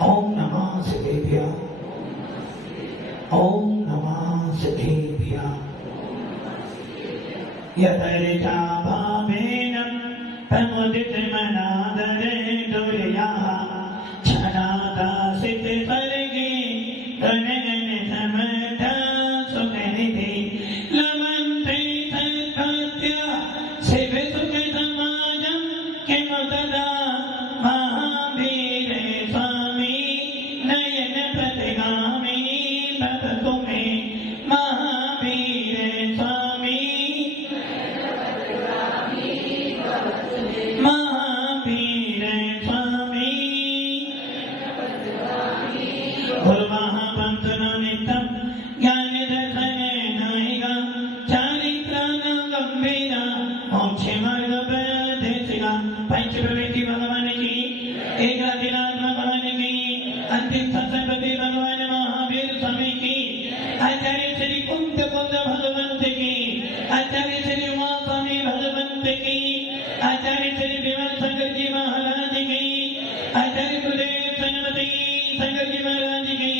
ओम नमः शिवेभ्य, ओम नमः शिवेभ्य। यतरिता भावेन प्रमुदितमनादरे दुर्याः छनाता सित सर्गे गणगण समर्थ सुखनिधि लमन्ते सत्पत्य शिव सुख समाजं किमुतदा महावीर स्वामी नयन प्रतिगामी भवतु मे महावीर स्वामी महावीर स्वामी गुरुमहापंथनो नित्यं ज्ञानदर्शनेनायिका चारित्राणां गम्भीरा मोक्षमार्गप्रदेशिका पंचप्रवृत्ति भगवान की एकाधिनाथ भगवान की अंतिम सत्संगति भगवान महावीर स्वामी की आचार्य श्री कुंद भगवंत की आचार्य श्री उमा स्वामी भगवंत की आचार्य श्री विमल शंकर जी महाराज की आचार्य गुरुदेव सन्मति शंकर जी महाराज की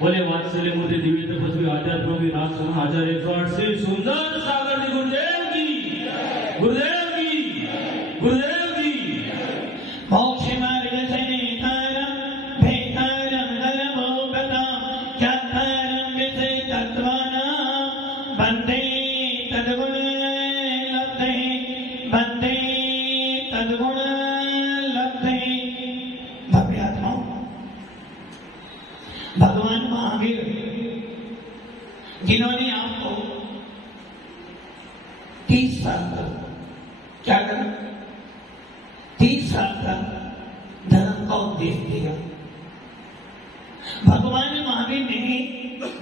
बोले वात्सल्य मूर्ति दिव्य तपस्वी आध्यात्म विराट आचार्य 108 श्री सुंदर सागर जी गुरुदेव की गुरुदेव की गुरुदेव की। मोक्ष मार्ग से नेतारम भेतारम धर्मोपतम ज्ञातारम विषय तत्वानां वंदे तद्गुण लब्धे वंदे तद्गुण लब्धे। भव्य आत्माओं, भगवान महावीर जिन्होंने आपको 30 साल तक क्या करा, 30 साल तक धर्म का उपदेश दिया। भगवान महावीर ने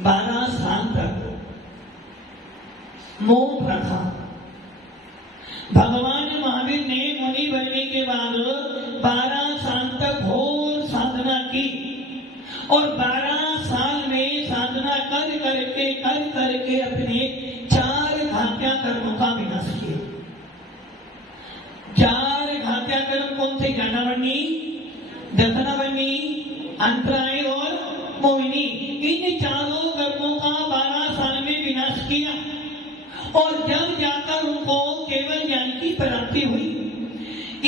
12 साल तक मौन रखा। भगवान महावीर ने मुनि बनने के बाद 12 साल तक घोर साधना की और 12 साल में साधना कर करके अपने 4 घात्या कर्मों का विनाश किया। 4 घात्या कर्म कौन से? ज्ञानावनी, दर्शनावनी, अंतराय और मोहिनी। इन चारों कर्मों का 12 साल में विनाश किया और जब जाकर उनको केवल ज्ञान की प्राप्ति हुई।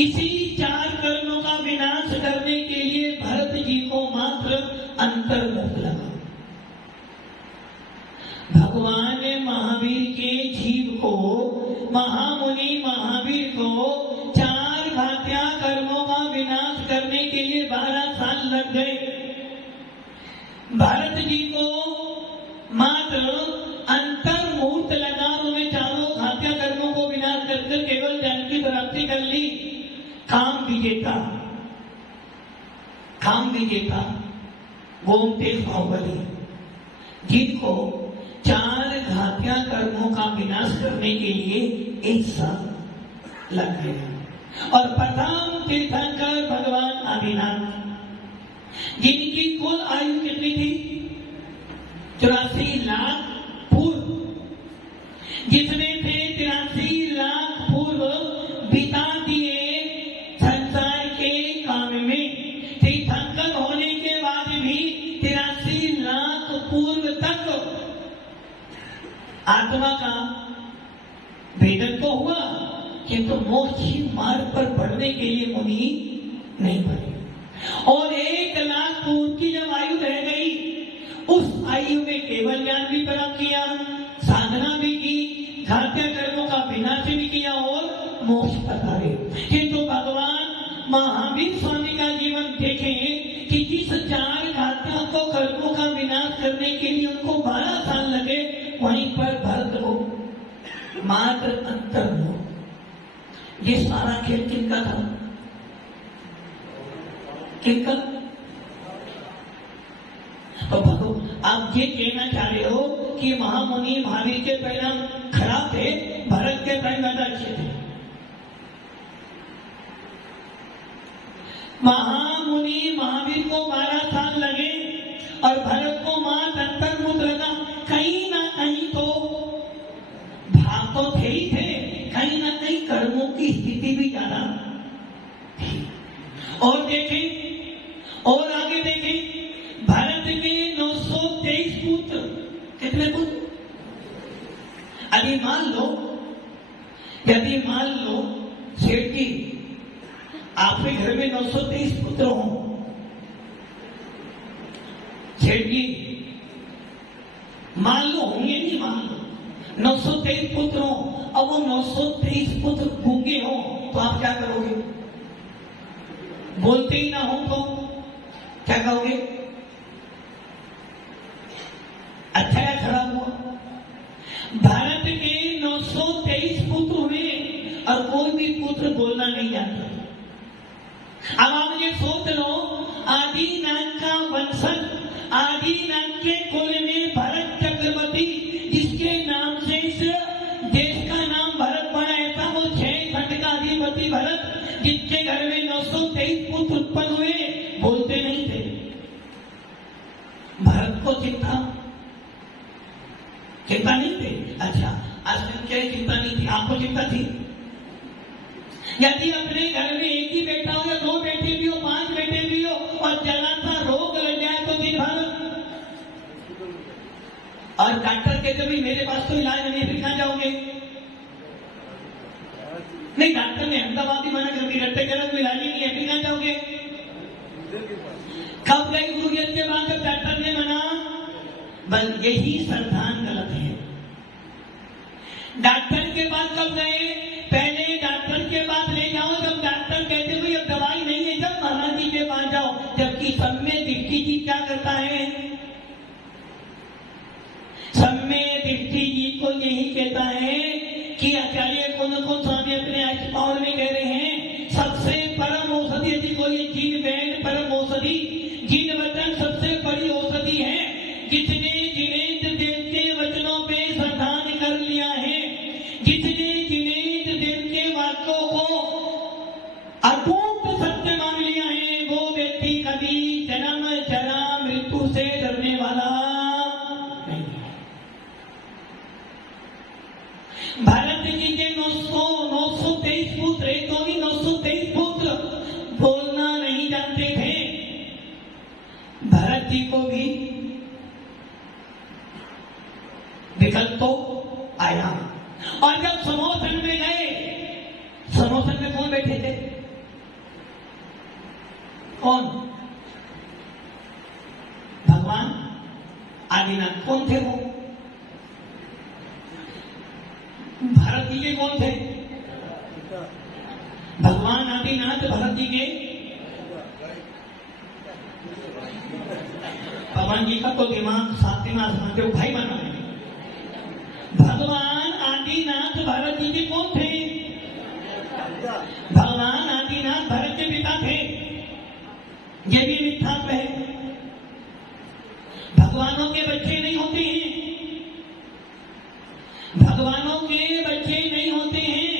इसी 4 कर्मों का विनाश करने के लिए भरत जी को मात्र अंतर्मुख लगा। भगवान महावीर के जीव को, महामुनि महावीर को 4 घात्या कर्मों का विनाश करने के लिए 12 साल लग गए। भरत जी को मात्र अंतर्मुहूर्त लगा, उन्होंने चारों घात्या कर्मों को विनाश करके केवल ज्ञान की प्राप्ति कर ली। काम विजेता गोमतेज बाहुबली, जिनको 4 घात्या कर्मों का विनाश करने के लिए 1 साल लग गया। और प्रथम तीर्थंकर भगवान आदिनाथ, जिनकी कुल आयु कितनी थी? 84 लाख पूर्व, जितने थे 83 लाख पूर्व बिता दिए संसार के काम में। तीर्थंकर होने के बाद भी 83 लाख पूर्व तक आत्मा का भेदन तो हुआ, किंतु मोक्ष मार्ग पर बढ़ने के लिए मुनि नहीं बढ़े। और 1 लाख पूर्व की जब आयु रह गई, उस आयु में केवल ज्ञान भी प्राप्त किया, साधना भी की, घात्या कर्मों का विनाश भी किया और मोक्ष पधारे। किंतु भगवान महावीर स्वामी का जीवन देखें कि जिस 4 घात्या को कर्मों का विनाश करने के लिए उनको 12 साल लगे, वहीं पर भरत को मात्र अंतर्मुख। ये सारा खेल किनका था? किनका? तो भगवान आप ये कहना चाह रहे हो कि महामुनि महावीर के परिणाम खराब थे, भरत के परिणाम ज्यादा अच्छे थे। महामुनि महावीर को 12 साल लगे और भरत को मात्र अंतर्मुख लगा। कहीं ना कहीं तो भाग तो थे ही थे, कहीं ना कहीं कर्मों की स्थिति भी ज्यादा थी। और देखें और आगे देखें, भारत के 923 पुत्र, कितने पुत्र? अभी मान लो, यदि मान लो सेठ जी आपके घर में 923 पुत्र हों, सेठ जी मान लो होंगे, नहीं मान लो 923 पुत्र हो, अब वो 923 पुत्र गूंगे हो तो आप क्या करोगे? बोलते ही ना हो तो क्या कहोगे? अच्छा या खराब हुआ? भारत के 923 पुत्र हुए और कोई भी पुत्र बोलना नहीं जानता। अब आप ये सोच लो, आदिनाथ का वंशज, आदिनाथ के कुल में भरत चक्रवर्ती, जिसके नाम से इस देश का नाम भरत पड़ा, ऐसा वो 6 खंड का अधिपति भरत, जिसके घर में 923 पुत्र उत्पन्न हुए, बोलते नहीं थे। भरत को चिंता नहीं थी। अच्छा, असंख्य चिंता नहीं थी, आपको चिंता थी? यदि अपने घर में एक ही बेटा हो या 2 बेटे भी हो, 5 बेटे भी हो और जरा सा रोग लग जाए तो दिन भर, और डॉक्टर कहते भी मेरे पास तो इलाज नहीं, फिर कहां जाओगे? नहीं, डॉक्टर ने अहमदाबाद ही मना कर दी, डॉक्टर कह रहा कोई इलाज ही नहीं है, फिर कहां जाओगे? कब गए गुरुदेव के बाद जब डॉक्टर ने मना? बस यही संस्थान गलत है। डॉक्टर के पास कब गए? पहले डॉक्टर के पास ले जाओ जब डॉक्टर कहते भाई अब दवाई नहीं है, जब महाराज जी के पास जाओ। जबकि सम्य दृष्टि जी क्या करता है? सम्य दृष्टि जी को यही कहता है कि आचार्य कौन स्वामी अपने पावर में कह रहे हैं, सबसे परम औषधि, यदि कोई जीन वैद परम औषधि, जीन वचन सबसे बड़ी औषधि है। जिसने जिनेन्द्र देव के वचनों पे श्रद्धान कर लिया है, जिसने जिनेन्द्र देव के वाक्यों को अटूट सत्य मान लिया है, वो व्यक्ति कभी जन्म जरा मृत्यु से डरने वाला नहीं है। भारत जी के 923 पुत्र, एक तो नहीं 923 पुत्र बोलना नहीं जानते थे। भरत जी को भी विकल्प तो आया, और जब समोसन में गए, समोसन में कौन बैठे थे? कौन? भगवान आदिनाथ। कौन थे वो? भरत जी के कौन थे? भगवान आदिनाथ भरत जी के, भगवान जी का तो दिमाग 7वें आसमान के भाई बना है। भगवान आदिनाथ भरत जी के कौन थे? भगवान आदिनाथ भरत के पिता थे। ये भी मिथ्यात्व है। भगवानों के बच्चे नहीं होते हैं, भगवानों के बच्चे नहीं होते हैं।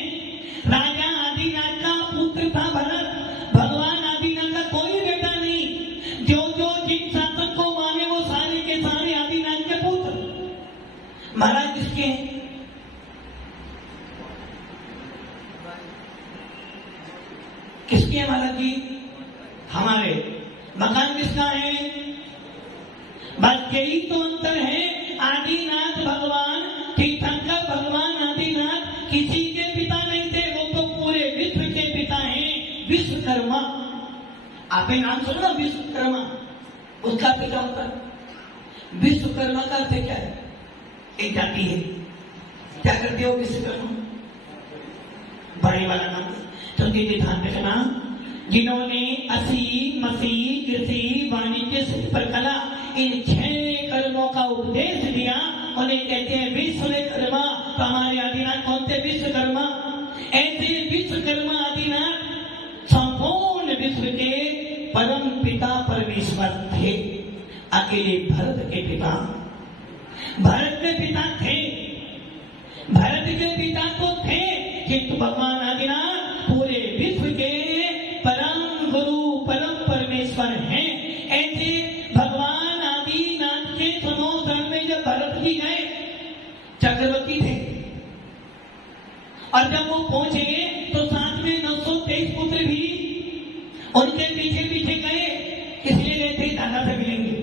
राजा आदिनाथ का पुत्र था भरत, भगवान आदिनाथ का कोई बेटा नहीं। जो जिन शासक को माने वो सारे के सारे आदिनाथ के पुत्र। महाराज किसके हैं? किसके हैं महाराज जी? हमारे। मकान किसका है? बस यही तो अंतर है। आदिनाथ भगवान, तीर्थंकर भगवान आदिनाथ किसी के पिता नहीं थे, वो तो पूरे विश्व के पिता हैं। विश्वकर्मा, आपने नाम सुना विश्वकर्मा? उसका पिता होता है विश्वकर्मा। का अर्थ क्या है? एक जाति है। क्या करते हो विश्वकर्मा? बड़े वाला नाम। तो दीदी ध्यान रखना, जिन्होंने असी मसी कृषि वाणिज्य शिल्प कला इन 6 कर्मों का उपदेश दिया, उन्हें कहते हैं विश्वकर्मा। तो हमारे आदिनाथ कौन थे? विश्वकर्मा। ऐसे विश्वकर्मा आदिनाथ संपूर्ण विश्व के परम पिता परमेश्वर थे। अकेले भरत के पिता, भरत के पिता थे, भरत के पिता तो थे, किंतु भगवान आदिनाथ पूरे विश्व के परम गुरु परम परमेश्वर हैं। ऐसे भगवान आदिनाथ के समोधन में जब भरत जी गए, चक्रवर्ती थे, और जब वो पहुंचेंगे तो साथ में 923 पुत्र भी उनके पीछे पीछे गए, इसलिए गए थे दादा से मिलेंगे।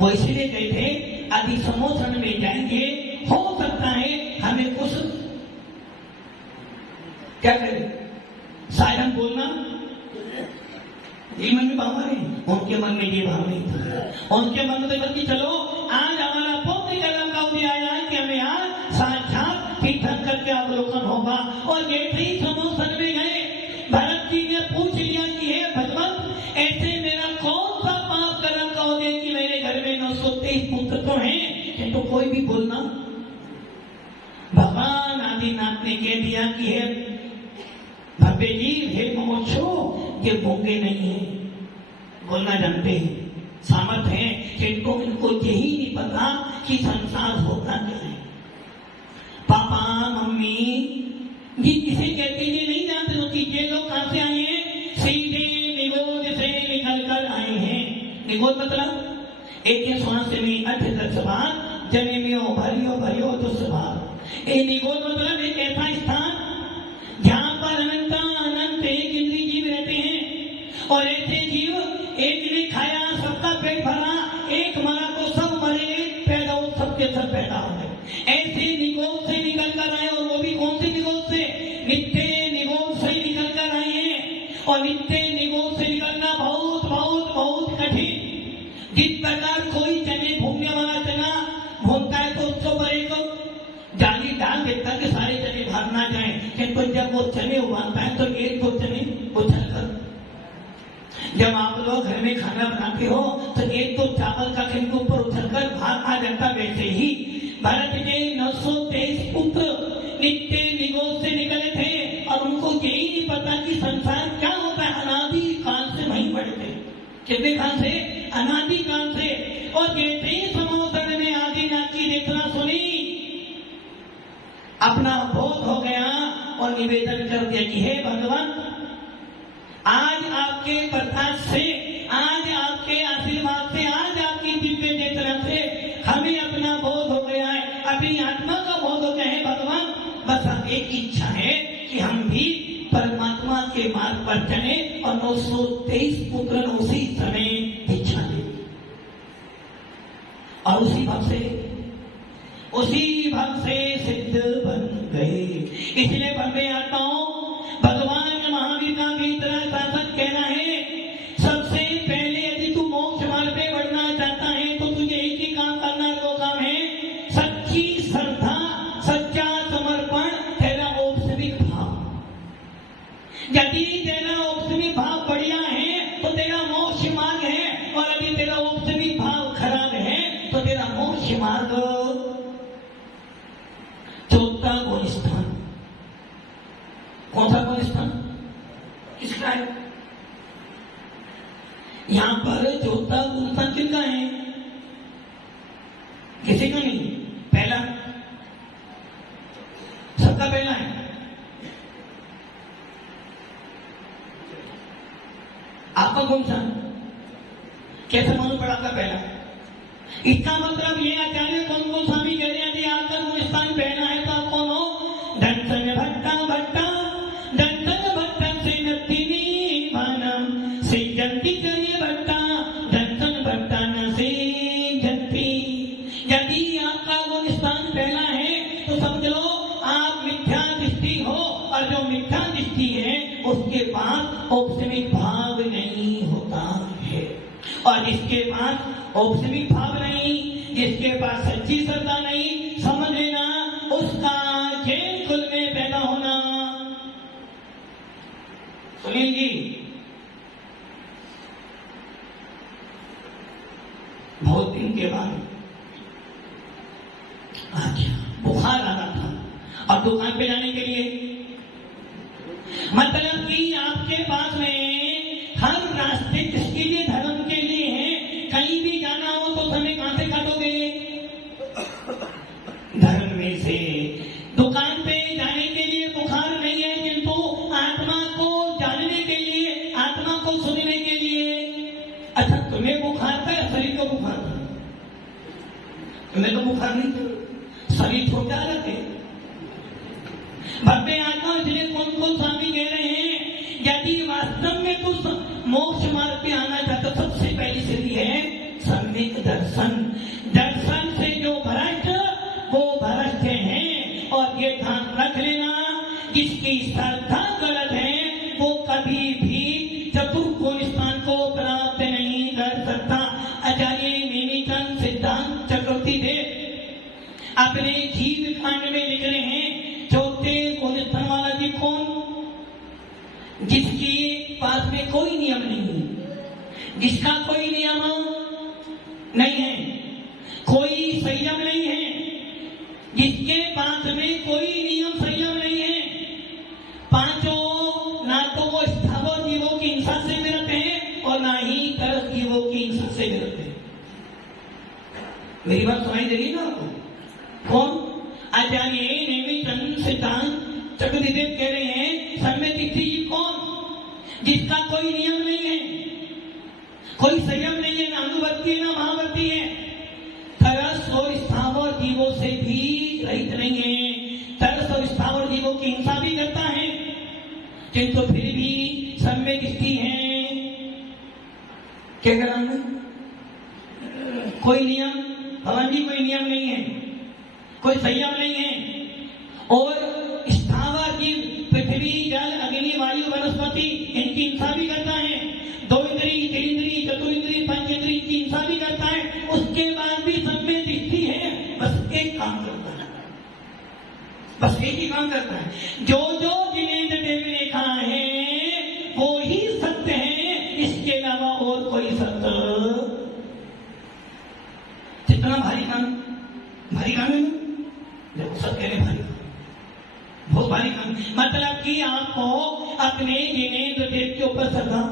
वो इसलिए गए थे आदि समोसन में जाएंगे, हो सकता है हमें कुछ क्या करें शायद बोलना। ये मन में भाव नहीं, उनके मन में ये भाव नहीं था। उनके मन में तो बल्कि चलो आज हमारा पौधे कलम का उदय आया है कि हमें आज साक्षात तीर्थंकर के अवलोकन होगा। और जैसे ही समोसन में गए, भरत जी ने पूछ लिया कि हे भगवंत, ऐसे मेरा कौन सा पाप कर्म का उदय कि मेरे घर में 923 पुत्र तो हैं, तो कोई भी बोलना। भगवान आदिनाथ ने कह दिया कि हे भव्य जी, हे मोक्षो, ये गूंगे नहीं है, बोलना जानते हैं, सामर्थ है, इनको यही नहीं पता कि संसार होता क्या है। पापा मम्मी जी किसे कहते ये नहीं जानते तो कि ये लोग कहां से आए हैं, सीधे निगोद से निकल कर आए हैं। निगोद मतलब एक श्वास में अर्थदर्शवाद जने में भरियो दुस्वाद। ये निगोद मतलब एक ऐसा स्थान जहां पर अनंत एक इंद्रिय जीव रहते हैं, और ऐसे जीव एक ने खाया सबका पेट भरा, एक मरा तो सब मरे, पैदा हो सबके सब पैदा हो गए। ऐसे निगोद से निकल कर आए, और वो भी कौन से निगोद से, नित्य निगोद से निकल कर आए हैं। और नित्य निगोद से निकलना बहुत बहुत बहुत कठिन। जिस प्रकार कोई चने भूनने वाला चना भूनता है तो उसको पर एक जाली डाल देता कि सारे चने भाग ना जाए, किंतु जब वो चने उबालता है तो एक दो चने उछल कर, जब आप लोग घर में खाना बनाते हो तो एक दो चावल का कहीं के ऊपर उछल कर भाग आ जाता। वैसे ही भारत के 923 पुत्र नित्य निगोद से निकले थे, और उनको यही नहीं पता कि संसार क्या होता है। अनादि काल से वहीं बढ़ते, कितने काल से, अनादि काल से। और जैसे ही समोसन में आदिनाथ की देवता सुनी, अपना बोध हो गया और निवेदन कर दिया कि हे भगवान, आज आपके प्रताप से, आज आपके आशीर्वाद से, आज आपकी दिव्य चेतना से हमें अपना बोध हो गया है, अपनी आत्मा का बोध हो गया है भगवान। बस एक इच्छा है कि हम भी परमात्मा के मार्ग पर चले और 923 पुत्र उसी समय इच्छा ले, और उसी भाव से सिद्ध बन गए। इसलिए भव्य आत्माओं, भगवान महावीर का भी इतना शासन कहना है, सबसे पहले यदि तू मोक्ष मार्ग पे बढ़ना चाहता है तो तुझे एक ही काम करना है। वो काम है सच्ची श्रद्धा, सच्चा समर्पण, तेरा औपचारिक भाव। यदि तेरा औपचारिक भाव बढ़िया है तो तेरा मोक्ष मार्ग है, और यदि तेरा औपचारिक भाव खराब है तो तेरा मोक्ष मार्ग चौथा गुण स्थान। कौन सा गुण स्थान किसका है? यहां पर चौथा गुण स्थान किसका है? किसी का नहीं, पहला सबका पहला है। आपका गुण स्थान कैसे मालूम पड़ा? आपका पहला। इसका मतलब ये आचार्य कौन को स्वामी कह रहे हैं, यदि आपका गुण स्थान पहला है तो आप कौन हो? दंसन भट्टा भट्टा दंसन भट्टा से नत्तिनी भानम से जंती करिए भट्टा दंसन भट्टा न से जंती। यदि आपका गुण स्थान पहला है तो समझ लो आप मिथ्या दृष्टि हो, और जो मिथ्या दृष्टि है उसके पास औपचारिक भाव नहीं होता है। और जिसके पास औपचारिक भाव नहीं, जिसके पास सच्ची श्रद्धा नहीं, समझ लेना उसका जैन कुल में पैदा होना। सुनील जी, बहुत दिन के बाद आज बुखार आ रहा था, और दुकान पे जाने के लिए, मतलब कि आपके पास में हर रास्ते किसके लिए? धर्म के लिए है। कहीं भी जाना हो तो समय कहां से काटोगे? धर्म में से। दुकान पे जाने के लिए बुखार नहीं है, किंतु आत्मा को जानने के लिए, आत्मा को सुनने के लिए। अच्छा, तुम्हें बुखार था या शरीर को बुखार था? तुम्हें तो बुखार नहीं था, शरीर छोटा अलग है। भव्य आत्मा इसलिए कौन कौन स्वामी कह रहे हैं, यदि वास्तव में तू मोक्ष मार्ग पे आना चाहता, सबसे पहली सीढ़ी है सम्यक दर्शन। दर्शन से जो भ्रष्ट वो भ्रष्ट हैं। और ये ध्यान रख लेना, जिसकी श्रद्धा गलत है वो कभी भी चतुर्कोण स्थान को प्राप्त नहीं कर सकता। आचार्य नेमिचंद सिद्धांत चक्रवर्ती देव अपने जीव कांड में लिख रहे हैं, चौथे कोण स्थान वाला जी कौन? जिसके पास में कोई नियम नहीं है, जिसका कोई नियम नहीं है, कोई संयम नहीं है, जिसके पास में कोई नियम संयम नहीं है। पांचों ना तो वो स्थावर जीवों की हिंसा से मिलते हैं और ना ही तरस जीवों की हिंसा से मिलते हैं। मेरी बात सुनाई दे रही है ना आपको? कौन? आचार्य नेमिचंद सिद्धांत चक्रवर्ती देव कह रहे हैं, सम्यक दृष्टि कौन? जिसका कोई नियम नहीं है, कोई संयम नहीं है, ना अनुवर्ती है ना महावर्ती है, तरस और स्थावर जीवों से भी रहित नहीं है, तरस और स्थावर जीवों की हिंसा भी करता है, किंतु फिर भी सम्यक दृष्टि है। क्या कह रहा हूं? कोई नियम, भगवान जी कोई नियम नहीं है, कोई संयम नहीं है, और स्थावर जीव पृथ्वी जल अग्नि वायु वनस्पति इनकी हिंसा भी करता है, दो इंद्रिय तीन इंद्रिय चतुर्ंद्रिय पंच इंद्रिय की हिंसा भी करता है, उसके बाद भी सम्यक दृष्टि है। बस एक काम करता है, बस एक ही काम करता है, जो जो जिनेंद्र देव ने कहा है वो ही सत्य है, इसके अलावा और कोई सत्य। कितना भारी काम, भारी काम है ना, देखो सब कह रहे भारी काम, बहुत भारी काम। मतलब कि आपको अपने जिनेंद्र देव के ऊपर श्रद्धा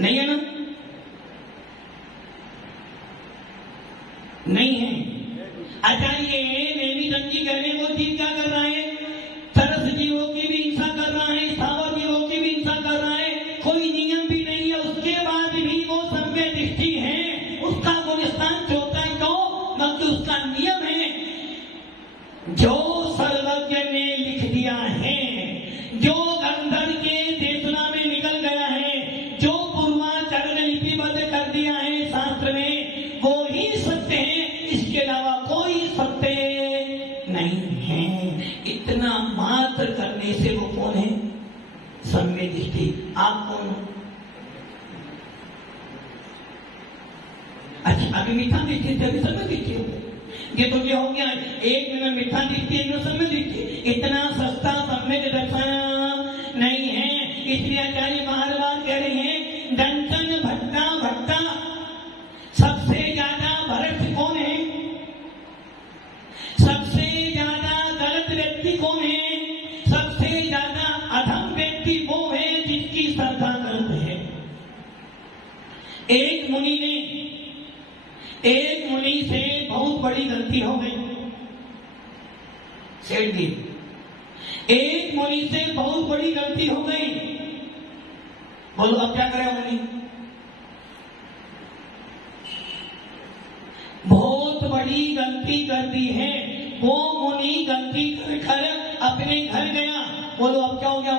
नहीं है ना? नहीं है। आचार्य नेमिचंद जी कह रहे हैं, वो जीव क्या कर रहा है? तरस जीवों की भी हिंसा कर रहा है, स्थावर जीवों की भी हिंसा कर रहा है, कोई नियम भी नहीं है, उसके बाद भी वो सम्यक दृष्टि है। उसका गुणस्थान चौथा है, क्यों? क्योंकि उसका नियम है, जो सर्वज्ञ ने लिख दिया है, जो गंधर्व के देशना में निकल गया है, जो पूर्वाचार्य ने लिपिबद्ध कर दिया है शास्त्र में, वो ही सत्य है, इसके अलावा कोई सत्य नहीं है। इतना मात्र करने से वो कौन है? सम्यक दृष्टि। आप कौन हो? अच्छा, अभी मीठा दृष्टि से अभी सम्यक दृष्टि हो गई। ये तो क्या हो गया, एक मिनट मीठा दृष्टि, एक मिनट सम्यक दृष्टि। इतना सस्ता सम्यक दर्शन नहीं है। इसलिए आचार्य बार बार कह रहे हैं, दंतन भट्टा भट्टा, सबसे ज्यादा भ्रष्ट कौन है? सबसे ज्यादा गलत व्यक्ति कौन है? सबसे ज्यादा अधम व्यक्ति वो है जिसकी श्रद्धा गलत है। एक मुनि से बहुत बड़ी गलती हो गई। सेठ जी, एक मुनि से बहुत बड़ी गलती हो गई। बोलो अब क्या करे मुनि? बहुत बड़ी गलती कर दी है। वो मुनि गलती कर अपने घर गया। बोलो अब क्या हो गया?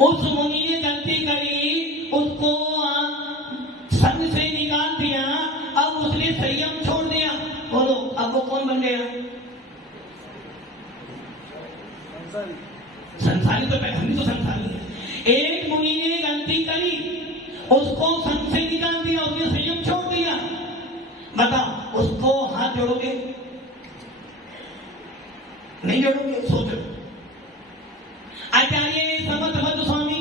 वो उस मुनि ने गलती करी, उसको संग से निकाल दिया, अब उसने संयम छोड़ दिया। बोलो अब वो कौन बन गया? संसारी। तो हम भी तो संसारी है। एक मुनि ने गलती करी, उसको संग से निकाल दिया, उसने संयम छोड़ दिया। बताओ, उसको हाथ जोड़ोगे? नहीं जोड़ोगे? सोचो। आचार्य समर्थभद्र स्वामी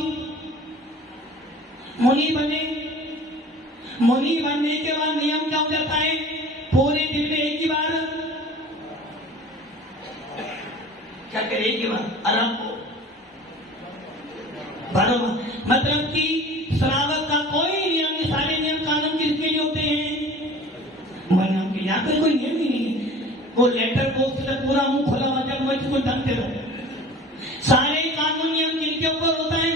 मुनि बने। मुनि बनने के बाद नियम क्या हो जाता है? पूरे दिन में एक ही बार क्या करे? एक ही बार आराम को बराबर। मतलब कि श्रावक का कोई नियम नहीं, सारे नियम कानून किसके लिए होते हैं? मन के। यहाँ पे कोई नियम ही नहीं है। वो लेटर पोस्ट से पूरा मुंह खोला मतलब मैं इसको दमते रहे। सारे कानून नियम किनके ऊपर होता है?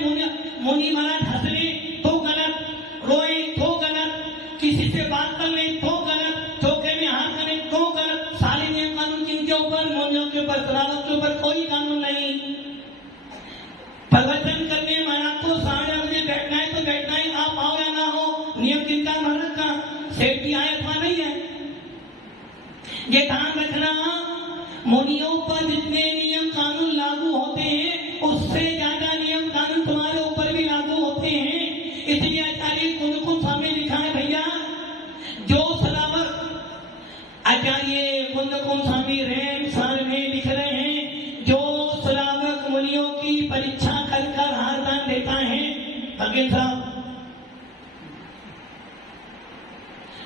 मुनि महाराज हंसने तो गलत, रोए तो गलत, किसी से बात करने तो गलत, चौके में हाथ करने तो गलत, सारे प्रवचन करने में आपको 8:30 बजे बैठना है तो बैठना है, आप आओ या ना हो, नियम जिनका महाराज का सेठ भी आया अथवा नहीं है। ये ध्यान रखना, मुनियों पर जितने नियम कानून लागू होते हैं उससे ज्यादा नियम कानून तुम्हारे ऊपर भी लागू होते हैं। इसलिए आचार्य कुंद स्वामी लिखा है भैया, जो श्रावक आचार्य कुंद स्वामी रेम सार में लिख रहे हैं, जो श्रावक मुनियों की परीक्षा कर हारदान देता है, भगवान साहब,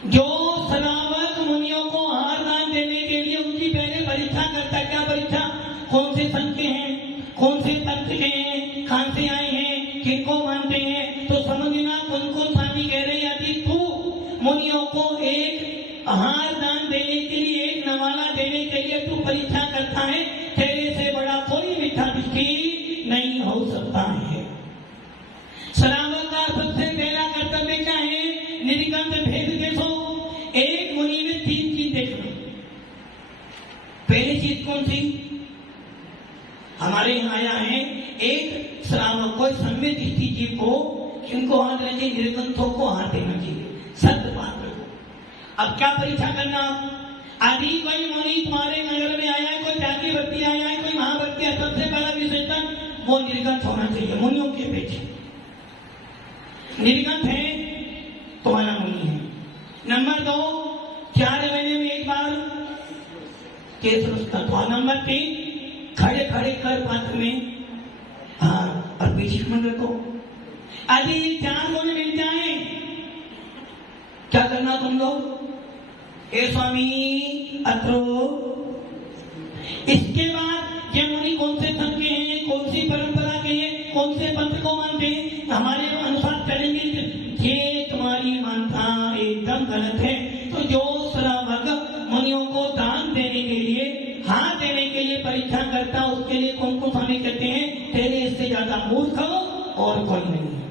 जो श्रावक मुनियों को हारदान देने के लिए उनकी पहले परीक्षा करता है। क्या परीक्षा? कौन से संत के हैं, कौन से तत्व के हैं, कहां से आए हैं, किनको मानते हैं। तो समझना कुंद स्वामी कह रहे यदि तू मुनियों को एक हार दान देने के लिए, एक नवाला देने के लिए तू परीक्षा करता है, तेरे से बड़ा कोई मिथ्या दृष्टि नहीं हो सकता है। श्रावक का सबसे पहला कर्तव्य क्या है? निर्गंध भेद देखो। एक मुनि में 3 चीज देखो। पहली चीज कौन सी? हमारे यहाँ आया है एक श्रावक को सम्यक दृष्टि जीव को किनको हाथ देना चाहिए? निर्गंथों को हाथ देना चाहिए, सत्य पात्र को। अब क्या परीक्षा करना? आदि कोई मुनि तुम्हारे नगर में आया है, कोई जाति व्यक्ति आया है, कोई महाव्यक्ति है, सबसे पहला विशेषण वो निर्गंथ होना चाहिए। मुनियों के पीछे निर्गंथ है, तुम्हारा मुनि है। नंबर 2, 4 महीने में एक बार केस रुस्ता। नंबर 3, खड़े खड़े कर पात्र में हाँ और पीछे मन रखो। यदि ये 4 गुण मिल जाए, क्या करना तुम लोग? हे स्वामी अत्रो, इसके बाद ये मुनि कौन से संत के हैं, कौन सी परंपरा के हैं, कौन से पंथ को मानते हैं, हमारे अनुसार चलेंगे। ये तुम्हारी मानता एकदम गलत है। तो जो श्रावक मुनियों को दान देने के लिए, हाथ देने के लिए परीक्षा करता, उसके लिए कौन स्वामी कहते हैं तेरे इससे ज्यादा मूर्ख और कोई नहीं है।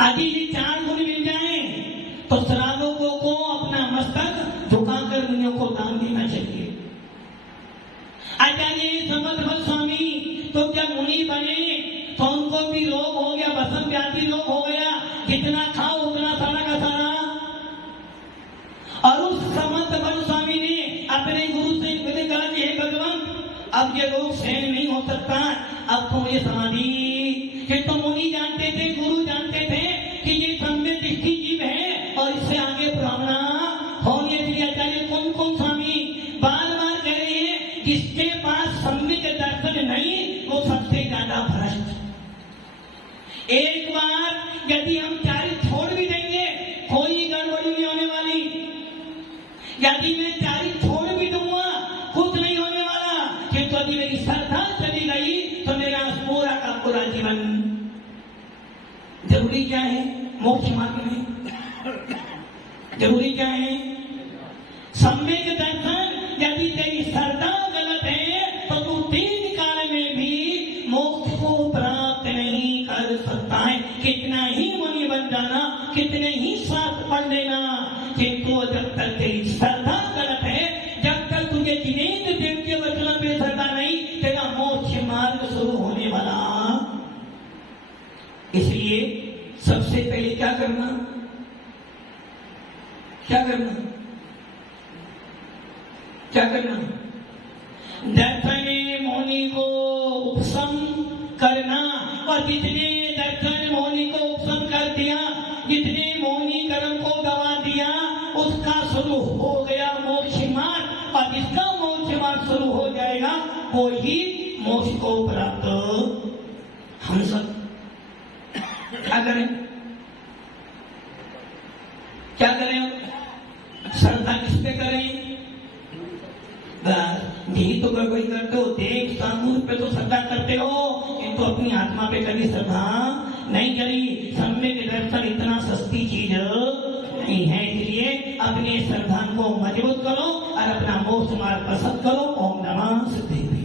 यदि ये 4 गुण मिल जाए तो श्रावकों को अपना मस्तक झुकाकर मुनियों को दान देना चाहिए। आचार्य समर्थ स्वामी तो जब मुनि बने तो उनको भी रोग हो गया, वसंत व्याधि रोग हो गया, जितना खाओ उतना सारा का सारा। और उस समर्थ स्वामी ने अपने गुरु से कहा कि हे भगवान, अब ये रोग सहन नहीं हो सकता, अब तो मुझे समाधि। कि तो मुनि जानते थे, गुरु जानते थे कि ये सम्यक दृष्टि जीव है और इससे आगे ब्राह्मणा होने के लिए आचार्य कौन स्वामी बार बार कह रहे हैं, जिसके पास सम्यक दर्शन नहीं वो सबसे ज्यादा भ्रष्ट। एक बार यदि हम 4 छोड़ भी देंगे कोई गड़बड़ी नहीं होने वाली। यदि मैं 4 छोड़ भी दूंगा कुछ नहीं होने वाला, क्योंकि यदि मेरी श्रद्धा चली गई तो मेरा पूरा का पूरा जीवन। जरूरी क्या है मोक्ष मार्ग में? जरूरी क्या है? सम्यक दर्शन। यदि तेरी श्रद्धा गलत है तो तू 3 काल में भी मोक्ष को प्राप्त नहीं कर सकता है। कितना ही मुनि बन जाना, कितने ही शास्त्र पढ़ लेना, किंतु जब तक तेरी श्रद्धा गलत है, जब तक तुझे जिनेंद्र देव के वचनों पे श्रद्धा नहीं, तेरा मोक्ष मार्ग शुरू होने वाला। इसलिए सबसे पहले क्या करना? क्या करना? क्या करना? दर्शन मुनि को उपशम करना। और जितने दर्शन मुनि को उपशम कर दिया, जितने मुनि कर्म को दबा दिया, उसका शुरू हो गया मोक्ष मार्ग। और जिसका मोक्ष मार्ग शुरू हो जाएगा वो ही मोक्ष को प्राप्त। हम सब क्या करें? क्या करें? श्रद्धा किस पे करें? यही तो गड़बड़ी करते हो। देव सामूह पे तो श्रद्धा करते हो, किंतु अपनी आत्मा पे कभी श्रद्धा नहीं करी। सम्यक दर्शन इतना सस्ती चीज नहीं है। इसलिए अपने श्रद्धा को मजबूत करो और अपना मोक्ष मार्ग प्रसन्न करो। ओम नमः सिद्धि।